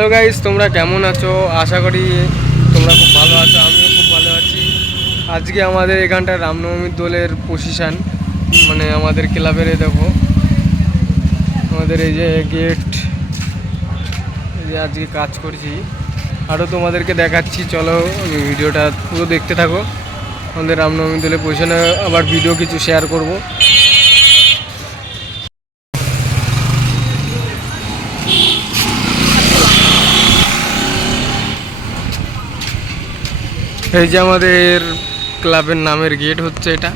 Hello guys, তোমরা কেমন আছো? আশা করি তোমরা খুব ভালো আছো। আমিও খুব ভালো আছি। আজকে আমাদের এখানটায় রামনবমীর দোলের পজিশান, মানে আমাদের ক্লাবের দেখো, আমাদের এই যে গেট, এই যে আজকে কাজ করছি। আরও তোমাদেরকে দেখাচ্ছি, চলো ভিডিওটা পুরো দেখতে থাকো। আমাদের রামনবমীর দোলের পজিশানে আবার ভিডিও কিছু শেয়ার করব। এই যে আমাদের ক্লাবের নামের গেট হচ্ছে এটা।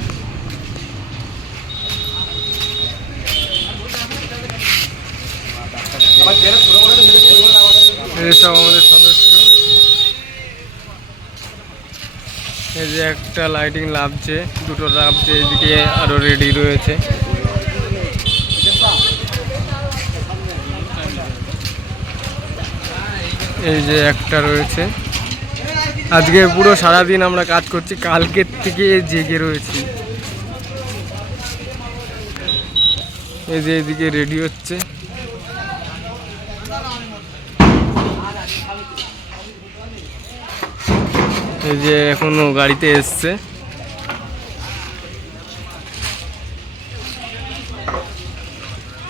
সব আমাদের সদস্য। এই যে একটা লাইটিং লাভছে, দুটো লাভছে, এদিকে আরো রেডি রয়েছে। এই যে একটা রয়েছে। আজকে পুরো সারাদিন আমরা কাজ করছি, কালকের থেকে জেগে রয়েছি। এই যে এদিকে রেডি হচ্ছে। এই যে এখনো গাড়িতে এসছে।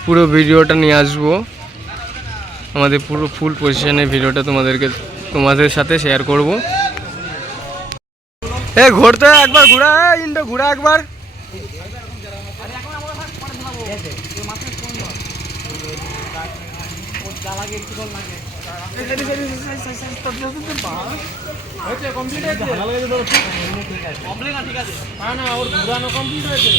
পুরো ভিডিওটা নিয়ে আসবো, আমাদের পুরো ফুল পজিশনের ভিডিওটা তোমাদের সাথে শেয়ার করব। এ ঘুরতে একবার ঘুরা, ইন্ডো ঘুরা একবার। কমপ্লিট হয়েছে।